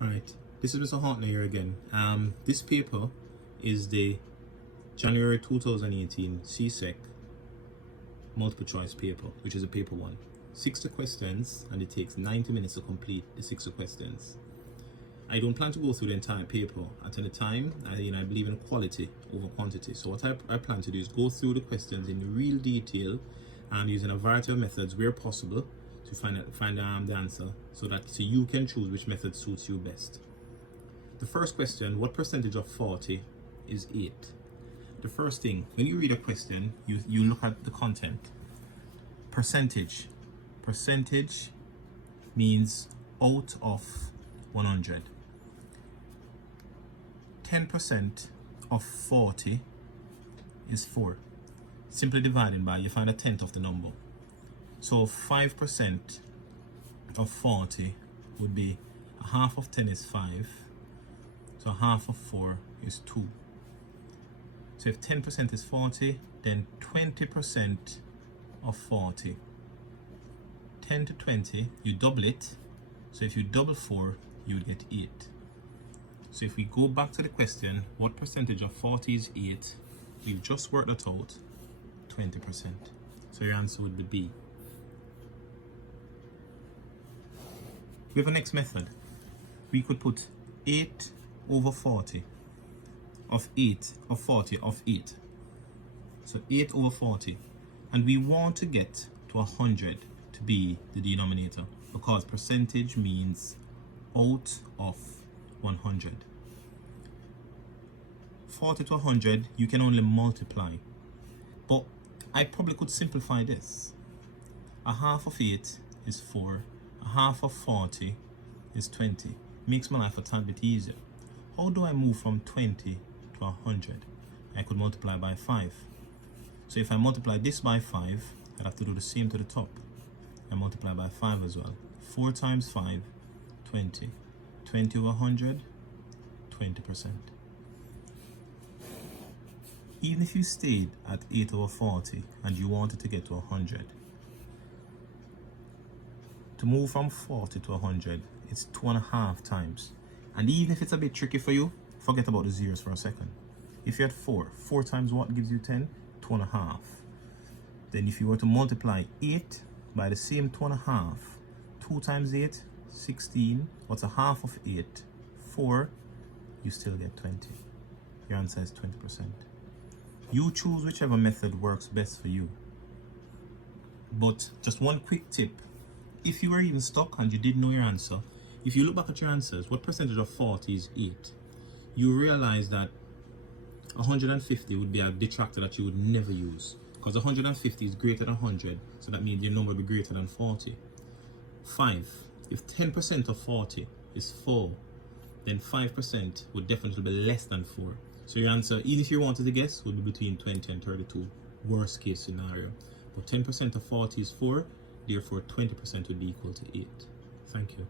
Right, this is Mr. Hartner here again. This paper is the January 2018 CSEC multiple choice paper, which is a paper 1. 60 questions, and it takes 90 minutes to complete the 60 questions. I don't plan to go through the entire paper. At the time, I believe in quality over quantity. So what I plan to do is go through the questions in real detail and using a variety of methods where possible to find the answer, so you can choose which method suits you best. The first question: what percentage of 40 is 8? The first thing, when you read a question, you look at the content. Percentage means out of 100. 10% of 40 is 4. Simply dividing by, you find a tenth of the number. So 5% of 40 would be a half of 10 is 5. So half of 4 is 2. So if 10% is 40, then 20% of 40. 10 to 20, you double it. So if you double 4, you would get 8. So if we go back to the question, what percentage of 40 is 8? We've just worked that out, 20%. So your answer would be B. We have a next method. We could put 8 over 40 of 8 of 40 of 8. So 8 over 40. And we want to get to 100 to be the denominator, because percentage means out of 100. 40 to 100, you can only multiply. But I probably could simplify this. A half of 8 is 4. A half of 40 is 20. Makes my life a tad bit easier. How do I move from 20 to 100? I could multiply by 5. So if I multiply this by 5, I'd have to do the same to the top. I multiply by 5 as well. 4 times 5, 20. 20 over 100, 20%. Even if you stayed at 8 over 40 and you wanted to get to 100, to move from 40 to 100, it's 2.5 times. And even if it's a bit tricky for you, forget about the zeros for a second. If you had 4 times what gives you 10? 2.5. Then if you were to multiply 8 by the same 2.5, 2 times 8, 16. What's a half of 8? 4. You still get 20. Your answer is 20%. You choose whichever method works best for you. But just one quick tip. If you were even stuck and you didn't know your answer, if you look back at your answers, what percentage of 40 is 8? You realize that 150 would be a detractor that you would never use, because 150 is greater than 100, so that means your number will be greater than 40. 5. If 10% of 40 is 4, then 5% would definitely be less than 4. So your answer, even if you wanted to guess, would be between 20 and 32. Worst case scenario. But 10% of 40 is 4, therefore 20% would be equal to 8. Thank you.